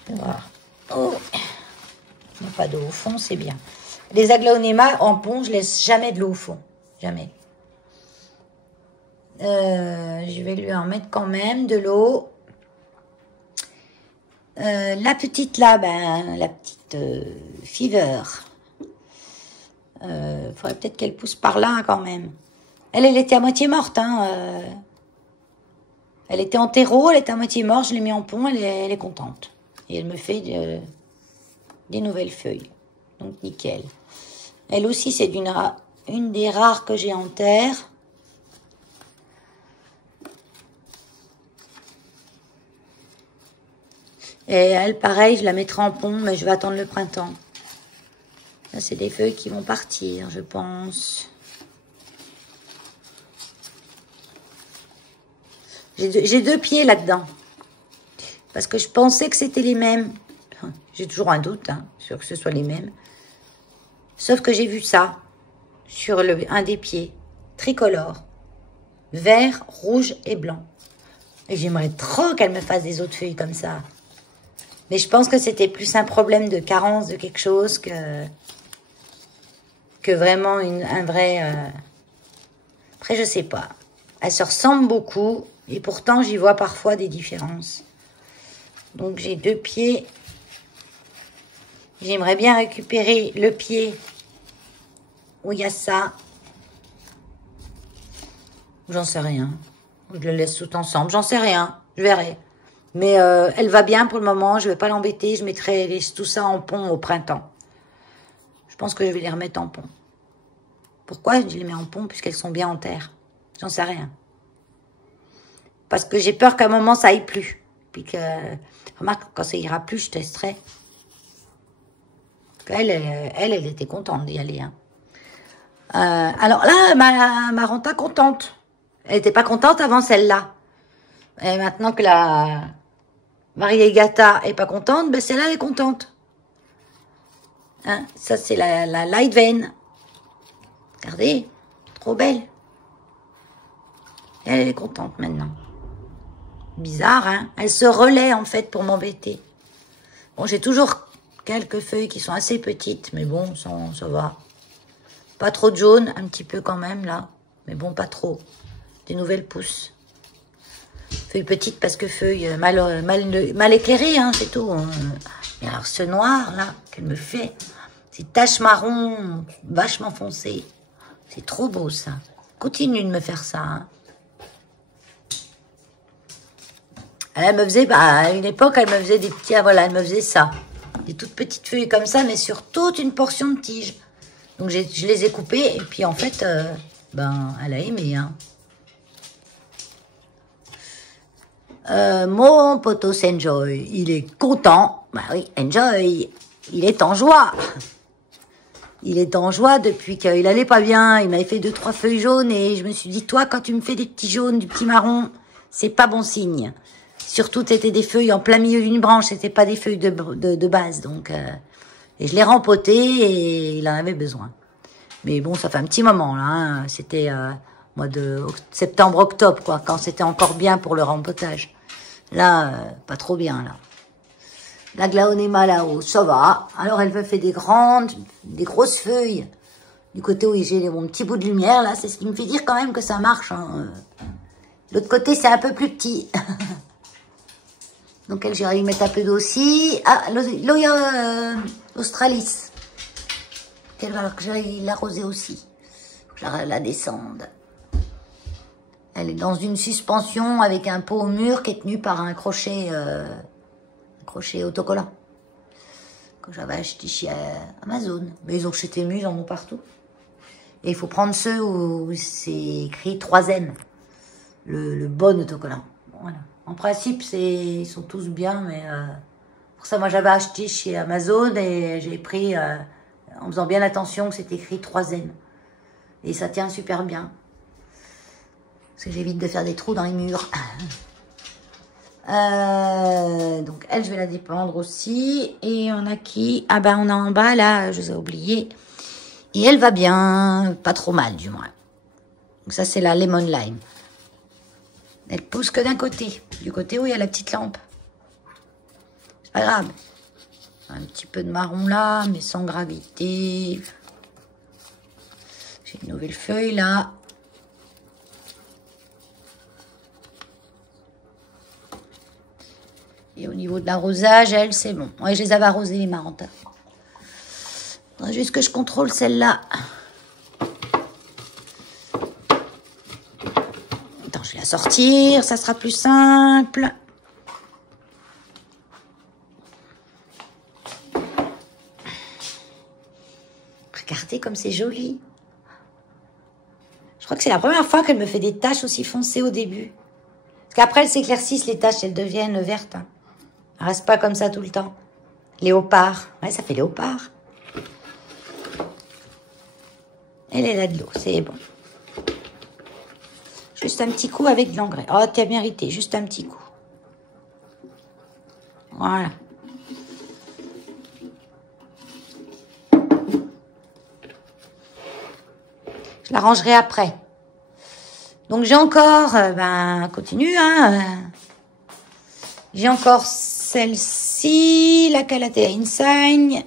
Je vais voir. Oh, il n'y a pas d'eau au fond, c'est bien. Les aglaonema en pont, je laisse jamais de l'eau au fond. Jamais. Je vais lui en mettre quand même de l'eau. La petite là, la petite Fever. Faudrait peut-être qu'elle pousse par là quand même. Elle était à moitié morte. Hein, elle était en terreau, elle était à moitié morte. Je l'ai mis en pont, elle est contente. Et elle me fait des nouvelles feuilles. Donc nickel. Elle aussi, c'est une des rares que j'ai en terre. Et elle, pareil, je la mettrai en pont, mais je vais attendre le printemps. Là, c'est des feuilles qui vont partir, je pense. J'ai 2 pieds là-dedans. Parce que je pensais que c'était les mêmes. J'ai toujours un doute, hein, sur que ce soit les mêmes. Sauf que j'ai vu ça sur un des pieds. Tricolore. vert, rouge et blanc. Et j'aimerais trop qu'elle me fasse des autres feuilles comme ça. Mais je pense que c'était plus un problème de carence de quelque chose que vraiment un vrai... Après, je sais pas. Elles se ressemblent beaucoup et pourtant, j'y vois parfois des différences. Donc, j'ai 2 pieds. J'aimerais bien récupérer le pied où il y a ça. J'en sais rien. Je le laisse tout ensemble. J'en sais rien. Je verrai. Mais elle va bien pour le moment. Je ne vais pas l'embêter. Je mettrai tout ça en pont au printemps. Je pense que je vais les remettre en pont. Pourquoi je les mets en pont puisqu'elles sont bien en terre? J'en sais rien. Parce que j'ai peur qu'à un moment ça aille plus. Puis que, remarque, quand ça ira plus, je testerai. Elle était contente d'y aller. Hein. Alors là, ma Ranta contente. Elle n'était pas contente avant celle-là. Et maintenant que la Variegata est pas contente, ben celle-là elle est contente. Hein, ça c'est la Light Vein. Regardez, trop belle. Elle est contente maintenant. Bizarre, hein. Elle se relaie en fait pour m'embêter. Bon, j'ai toujours quelques feuilles qui sont assez petites, mais bon, ça va. Pas trop de jaune, un petit peu quand même là. Mais bon, pas trop. Des nouvelles pousses. Feuilles petites parce que feuilles mal éclairées, hein, c'est tout. Mais alors ce noir là, qu'elle me fait, ces taches marron vachement foncées. C'est trop beau ça. Continue de me faire ça. Hein. Elle me faisait, à une époque, elle me faisait des petits, voilà, elle me faisait ça. Des toutes petites feuilles comme ça, mais sur toute une portion de tige. Donc je les ai coupées et puis en fait, elle a aimé. Hein. Mon potos Enjoy, il est content. Bah oui, Enjoy, il est en joie. Il est en joie depuis qu'il allait pas bien. Il m'avait fait 2-3 feuilles jaunes et je me suis dit, toi, quand tu me fais des petits jaunes, du petit marron, c'est pas bon signe. Surtout, c'était des feuilles en plein milieu d'une branche, c'était pas des feuilles de base. Donc, et je l'ai rempoté et il en avait besoin. Mais bon, ça fait un petit moment là. Hein. C'était mois de septembre-octobre, quoi, quand c'était encore bien pour le rempotage. Là, pas trop bien là. La Glaonema là-haut, ça va. Alors, elle me fait des grosses feuilles. Du côté où j'ai mon petit bout de lumière, là, c'est ce qui me fait dire quand même que ça marche. Hein. L'autre côté, c'est un peu plus petit. Donc, elle, j'irai lui mettre un peu d'eau aussi. Ah, l'Oya Australis. Alors que j'aille l'arroser aussi. Que je la descende. Elle est dans une suspension avec un pot au mur qui est tenu par un crochet autocollant que j'avais acheté chez Amazon. Mais ils ont chez Temu, ils en ont partout. Et il faut prendre ceux où c'est écrit 3M, le bon autocollant. Voilà. En principe, ils sont tous bien, mais pour ça, moi, j'avais acheté chez Amazon et j'ai pris en faisant bien attention que c'est écrit 3M. Et ça tient super bien. Parce que j'évite de faire des trous dans les murs. Donc elle, je vais la dépendre aussi. Et on a qui? Ah ben, on a en bas, là, je vous ai oublié. Et elle va bien, pas trop mal, du moins. Donc ça, c'est la Lemon Lime. Elle pousse que d'un côté. Du côté où il y a la petite lampe. C'est pas grave. Un petit peu de marron là, mais sans gravité. J'ai une nouvelle feuille là. Et au niveau de l'arrosage, elle, c'est bon. Ouais, je les avais arrosées, les Maranta. Faudrait juste que je contrôle celle-là. Attends, je vais la sortir, ça sera plus simple. Regardez comme c'est joli. Je crois que c'est la première fois qu'elle me fait des taches aussi foncées au début. Parce qu'après, elles s'éclaircissent, les taches, elles deviennent vertes. Hein. Elles restent pas comme ça tout le temps. Léopard. Ouais, ça fait léopard. Elle est là de l'eau, c'est bon. Juste un petit coup avec de l'engrais. Oh, t'as mérité, juste un petit coup. Voilà. Je la rangerai après. Donc j'ai encore, continue, hein. J'ai encore celle-ci, la Calathea Insane.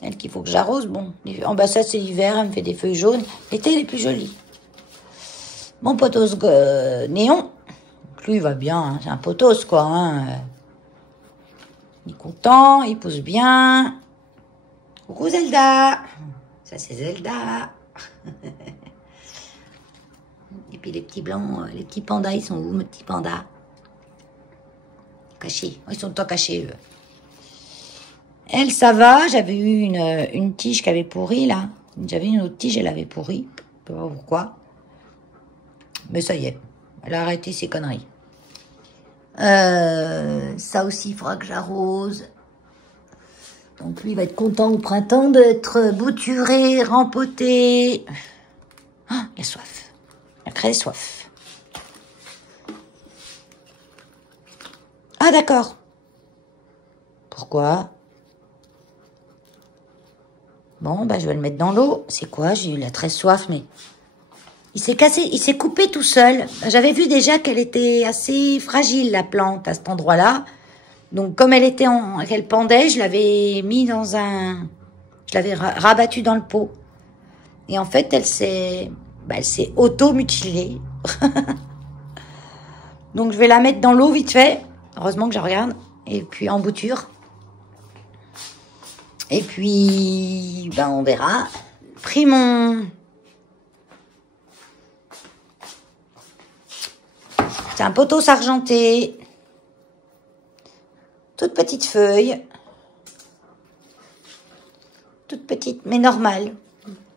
Elle qu'il faut que j'arrose. Bon, en bas ça c'est l'hiver, elle me fait des feuilles jaunes. L'été elle est plus jolie. Mon pothos néon. Donc, lui il va bien, hein. C'est un pothos quoi. Hein. Il est content, il pousse bien. Coucou Zelda. Ça c'est Zelda. Et puis les petits blancs, les petits pandas, ils sont où mes petits pandas? Cachés. Ils sont tout le temps cachés eux. Elle, ça va. J'avais eu une tige qui avait pourri, là. J'avais une autre tige, elle avait pourri. Je ne sais pas pourquoi. Mais ça y est. Elle a arrêté ses conneries. Ça aussi, il faudra que j'arrose. Donc, lui, il va être content au printemps d'être bouturé, rempoté. Ah, il a soif. Il a créé soif. Ah, d'accord. Pourquoi? Bon, je vais le mettre dans l'eau. C'est quoi? J'ai eu la très soif, mais... Il s'est cassé, il s'est coupé tout seul. J'avais vu déjà qu'elle était assez fragile, la plante, à cet endroit-là. Donc, comme qu'elle pendait, je l'avais mis dans un... Je l'avais rabattu dans le pot. Et en fait, elle s'est auto-mutilée. Donc, je vais la mettre dans l'eau vite fait. Heureusement que je regarde. Et puis, en bouture. Et puis, on verra. Pris mon... C'est un pothos argenté. Toute petite feuille. Toute petite, mais normale.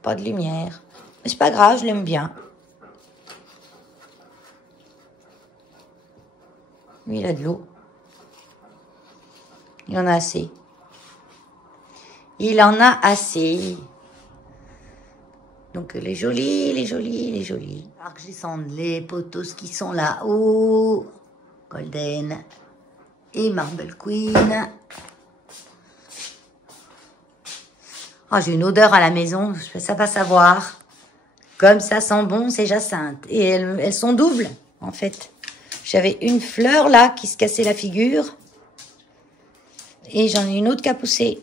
Pas de lumière. Mais c'est pas grave, je l'aime bien. Lui, il a de l'eau. Il en a assez. Il en a assez. Donc, les jolis, les jolis, les jolis. Alors que je descende les pothos qui sont là-haut. Golden et Marble Queen. Oh, j'ai une odeur à la maison, ça va savoir. Comme ça sent bon, c'est Jacinthe. Et elles sont doubles, en fait. J'avais une fleur, là, qui se cassait la figure. Et j'en ai une autre qui a poussé.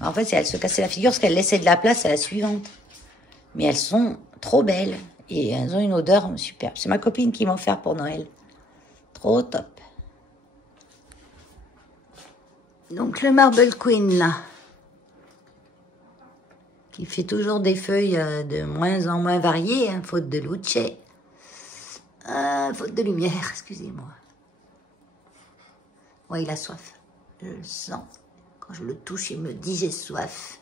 En fait, elle se cassait la figure parce qu'elle laissait de la place à la suivante. Mais elles sont trop belles. Et elles ont une odeur superbe. C'est ma copine qui m'a offert pour Noël. Trop top. Donc, le Marble Queen, là. Qui fait toujours des feuilles de moins en moins variées, hein, faute de luce. Faute de lumière, excusez-moi. Ouais, il a soif. Je le sens. Quand je le touche, il me dit j'ai soif.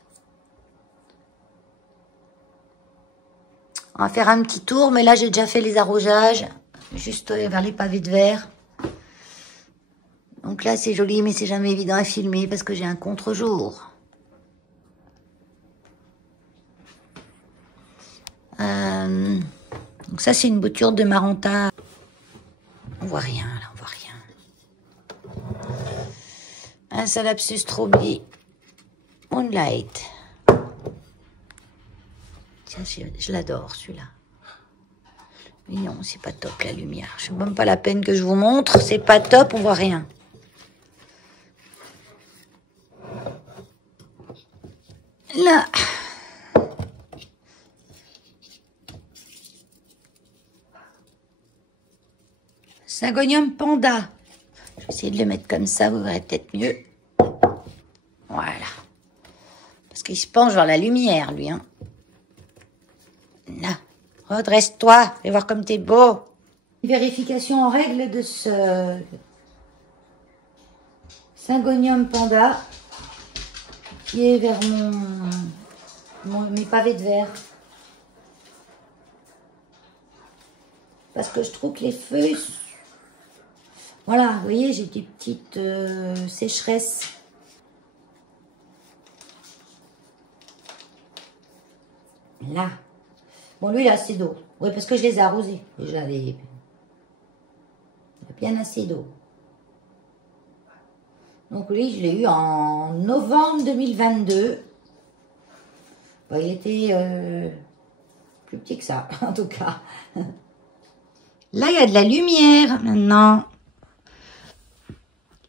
On va faire un petit tour, mais là, j'ai déjà fait les arrosages. Juste vers les pavés de verre. Donc là, c'est joli, mais c'est jamais évident à filmer parce que j'ai un contre-jour. Donc ça, c'est une bouture de Maranta. On voit rien, là, on voit rien. Un Salapsus Strobi Moonlight. Tiens, je l'adore, celui-là. Mais non, c'est pas top, la lumière. Je ne même pas la peine que je vous montre. C'est pas top, on voit rien. Là... Syngonium panda. Je vais essayer de le mettre comme ça, vous verrez peut-être mieux. Voilà. Parce qu'il se penche vers la lumière, lui. Hein. Là. Redresse-toi. Fais voir comme t'es beau. Vérification en règle de ce Syngonium panda qui est vers mes pavés de verre. Parce que je trouve que les feuilles... Voilà, vous voyez, j'ai des petites sécheresses. Là. Bon, lui, il a assez d'eau. Oui, parce que je les ai arrosés. Déjà, il a bien assez d'eau. Donc, lui, je l'ai eu en novembre 2022. Bon, il était plus petit que ça, en tout cas. Là, il y a de la lumière maintenant.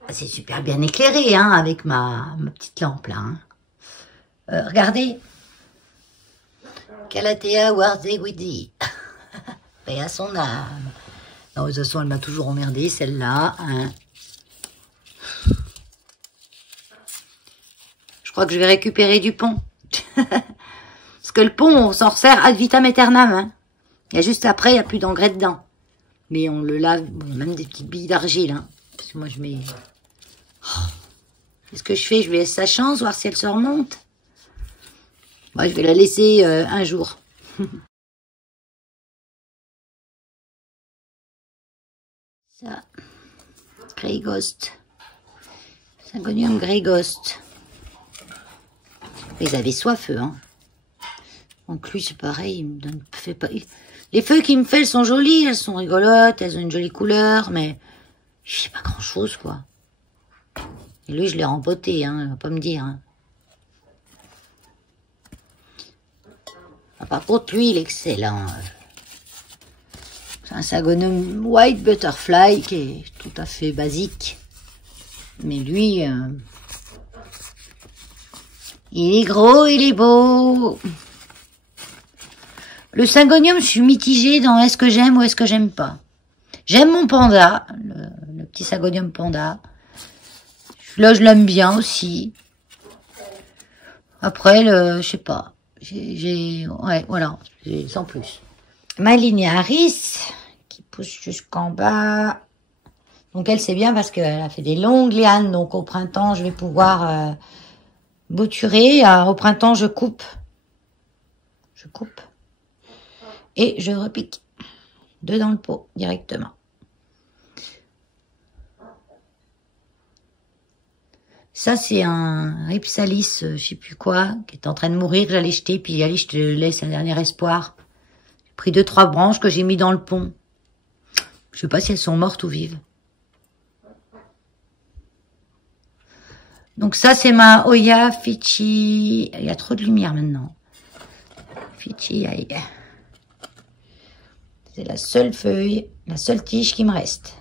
C'est super bien éclairé, hein, avec ma petite lampe, là. Hein. Regardez. Calathea Warzewidi. Paix à son âme. Non, de toute façon, elle m'a toujours emmerdé, celle-là. Hein. Je crois que je vais récupérer du pont. Parce que le pont, on s'en sert ad vitam aeternam. Hein. Et juste après, il n'y a plus d'engrais dedans. Mais on le lave, bon, même des petites billes d'argile. Hein. Parce que moi, je mets... Oh. Qu'est-ce que je fais? Je lui laisse sa chance, voir si elle se remonte. Moi, je vais la laisser un jour. Ça. Grey Ghost. Syngonium Grey Ghost. Ils avaient soif, eux, hein. Donc lui, c'est pareil, il me donne... fait pas... Les feuilles qu'il me fait, elles sont jolies, elles sont rigolotes, elles ont une jolie couleur, mais je sais pas grand-chose, quoi. Et lui, je l'ai rempoté, hein, il va pas me dire. Hein. Ah, par contre, lui, il est excellent. C'est un Syngonium White Butterfly qui est tout à fait basique. Mais lui, il est gros, il est beau. Le Syngonium, je suis mitigée dans est-ce que j'aime ou est-ce que j'aime pas. J'aime mon panda, le petit Syngonium panda. Là, je l'aime bien aussi. Après, je sais pas. Ouais, voilà, sans plus. Ma linéaris, qui pousse jusqu'en bas. Donc, elle, c'est bien parce qu'elle a fait des longues lianes. Donc, au printemps, je vais pouvoir bouturer. Au printemps, je coupe. Je coupe. Et je repique dedans le pot directement. Ça, c'est un Rhipsalis, je sais plus quoi, qui est en train de mourir. J'allais jeter, puis allez, je te laisse un dernier espoir. J'ai pris 2-3 branches que j'ai mis dans le pont. Je sais pas si elles sont mortes ou vives. Donc ça, c'est ma Oya Fichi. Il y a trop de lumière maintenant. Fichi, aïe. C'est la seule feuille, la seule tige qui me reste.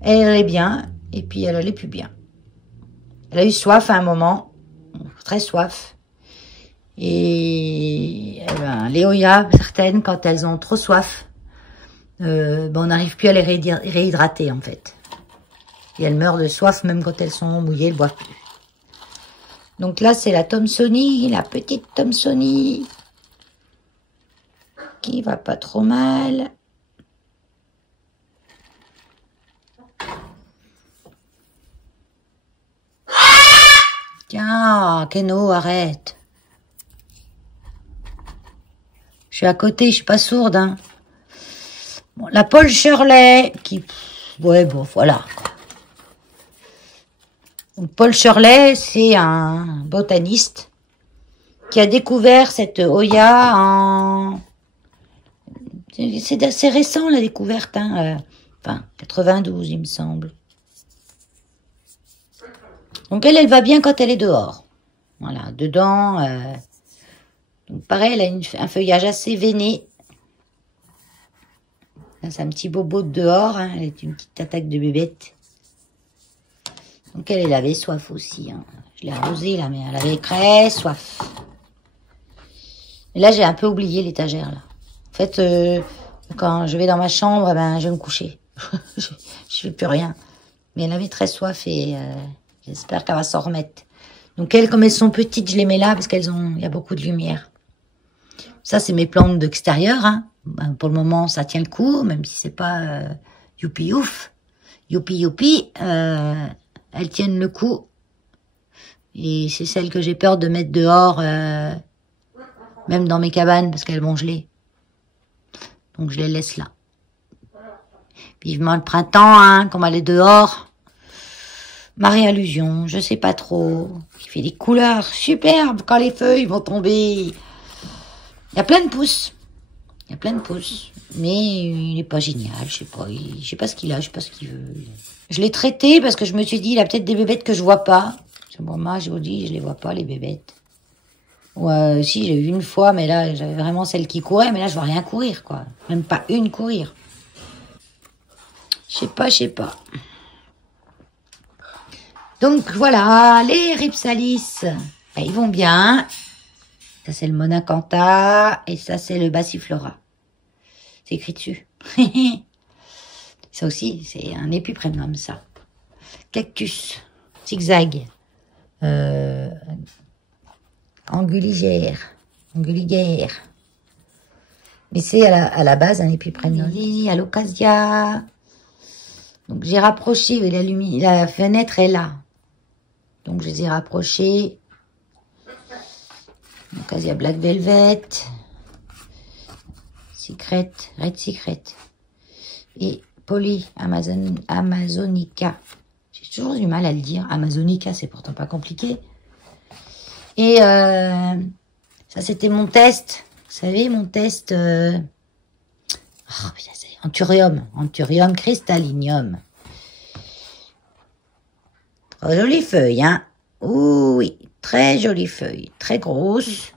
Elle allait bien, et puis elle allait plus bien. Elle a eu soif à un moment, très soif. Et ben, les Oya, certaines, quand elles ont trop soif, ben, on n'arrive plus à les réhydrater en fait. Et elles meurent de soif, même quand elles sont mouillées, elles ne boivent plus. Donc là, c'est la Thomsoni, la petite Thomsoni, qui va pas trop mal. Tiens, Keno, arrête. Je suis à côté, je suis pas sourde. Hein. Bon, la Paul Shirley, qui... Ouais, bon, voilà. Donc, Paul Shirley, c'est un botaniste qui a découvert cette Oya en... C'est assez récent, la découverte. Hein. Enfin, 92, il me semble. Donc, elle va bien quand elle est dehors. Voilà, dedans... Donc, pareil, elle a un feuillage assez veiné. C'est un petit bobo de dehors. Hein. Elle est une petite attaque de bébête. Donc, elle avait soif aussi. Hein. Je l'ai arrosée, là, mais elle avait très soif. Et là, j'ai un peu oublié l'étagère, là. En fait, quand je vais dans ma chambre, ben, je vais me coucher. Je fais plus rien. Mais elle avait très soif et j'espère qu'elle va s'en remettre. Donc, elles, comme elles sont petites, je les mets là parce il y a beaucoup de lumière. Ça, c'est mes plantes d'extérieur. Hein. Ben, pour le moment, ça tient le coup, même si c'est pas youpi ouf. Youpi youpi, elles tiennent le coup. Et c'est celles que j'ai peur de mettre dehors, même dans mes cabanes, parce qu'elles vont geler. Donc, je les laisse là. Vivement le printemps, hein, comme elle est dehors. Marée allusion, je sais pas trop. Il fait des couleurs superbes quand les feuilles vont tomber. Il y a plein de pousses. Il y a plein de pousses. Mais il n'est pas génial, je sais pas. Je sais pas ce qu'il a, je sais pas ce qu'il veut. Je l'ai traité parce que je me suis dit, il a peut-être des bébêtes que je vois pas. Moi, je vous dis, je les vois pas, les bébêtes. Ouais, si, j'ai eu une fois, mais là, j'avais vraiment celle qui courait, mais là, je vois rien courir, quoi. Même pas une courir. Je sais pas. Donc, voilà, les Rhipsalis, ils vont bien. Ça, c'est le Monacantha, et ça, c'est le Bassiflora. C'est écrit dessus. Ça aussi, c'est un épiprénum, ça. Cactus, zigzag, anguligère. Mais c'est à la base un épiprénum. Alocasia. Donc j'ai rapproché, la fenêtre est là. Donc je les ai rapprochés. Alocasia Black Velvet. Red Secret. Et Poly Amazonica. J'ai toujours du mal à le dire. Amazonica, c'est pourtant pas compliqué. Et ça, c'était mon test. Vous savez, mon test... Anthurium crystallinium. Très jolie feuille, hein. Ouh, oui, très jolie feuille. Très grosse.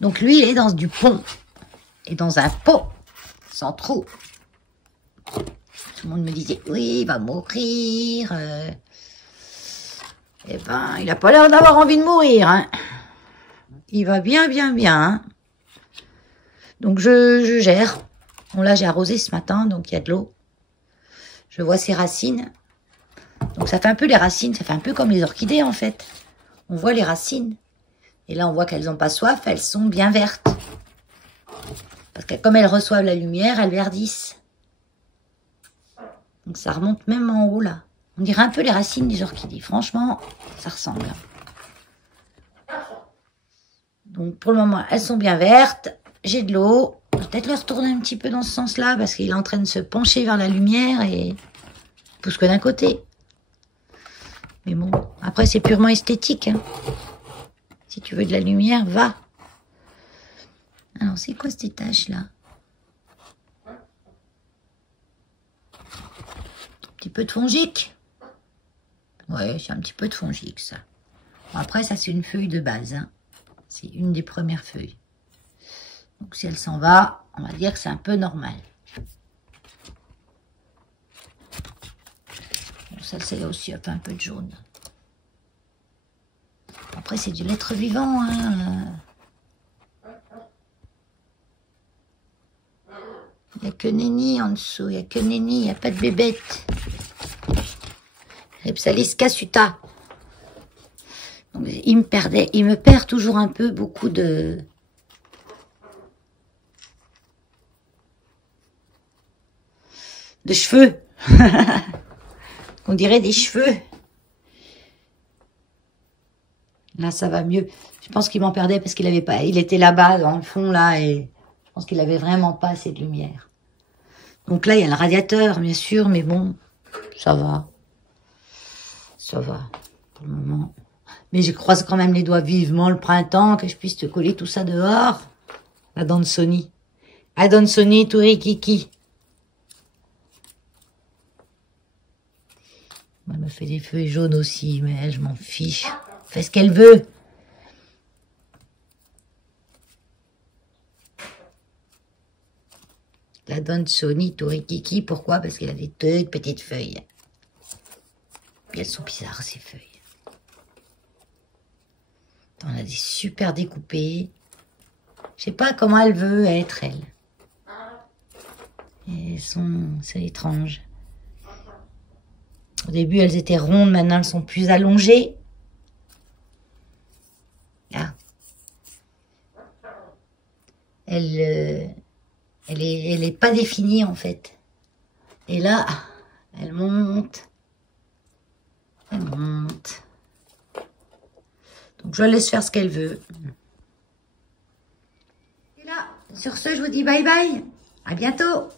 Donc, lui, il est dans du pont. Et dans un pot. Sans trou. Tout le monde me disait, oui, il va mourir. Eh ben, il n'a pas l'air d'avoir envie de mourir, hein. Il va bien. Hein. Donc, je gère. Bon, là, j'ai arrosé ce matin, donc il y a de l'eau. Je vois ses racines. Donc, ça fait un peu les racines. Ça fait un peu comme les orchidées, en fait. On voit les racines. Et là, on voit qu'elles n'ont pas soif. Elles sont bien vertes. Parce que comme elles reçoivent la lumière, elles verdissent. Donc, ça remonte même en haut, là. On dirait un peu les racines des orchidées. Franchement, ça ressemble. Donc, pour le moment, elles sont bien vertes. J'ai de l'eau. Peut-être le retourner un petit peu dans ce sens-là, parce qu'il est en train de se pencher vers la lumière et pousse que d'un côté. Mais bon, après, c'est purement esthétique. Hein. Si tu veux de la lumière, va. Alors, c'est quoi ces taches-là? Un petit peu de fongique. Ouais, c'est un petit peu de fongique, ça. Bon, après, ça, c'est une feuille de base. Hein. C'est une des premières feuilles. Donc, si elle s'en va, on va dire que c'est un peu normal. Bon, celle-là aussi, elle fait un peu de jaune. Après, c'est du l'être vivant. Hein. Il n'y a que Nenni en dessous. Il n'y a que Nenni. Il n'y a pas de bébête. Rhipsalis casuta. Donc, il me perd toujours un peu beaucoup de cheveux. On dirait des cheveux. Là, ça va mieux. Je pense qu'il m'en perdait parce qu'il avait pas, il était là-bas, dans le fond, là, et je pense qu'il avait vraiment pas assez de lumière. Donc là, il y a le radiateur, bien sûr, mais bon, ça va. Ça va, pour le moment. Mais je croise quand même les doigts vivement le printemps, que je puisse te coller tout ça dehors. Adansonii. Adansonii turikiki. Elle me fait des feuilles jaunes aussi, mais elle, je m'en fiche. Fais ce qu'elle veut. L'Adansonii turikiki, pourquoi? Parce qu'elle a des toutes petites feuilles. Puis elles sont bizarres, ces feuilles. On a des super découpées. Je sais pas comment elle veut être, elle. Et c'est étrange. Au début, elles étaient rondes, maintenant elles sont plus allongées. Là. Elle est pas définie, en fait. Et là, elle monte. Elle monte. Donc, je la laisse faire ce qu'elle veut. Et là, sur ce, je vous dis bye bye. À bientôt.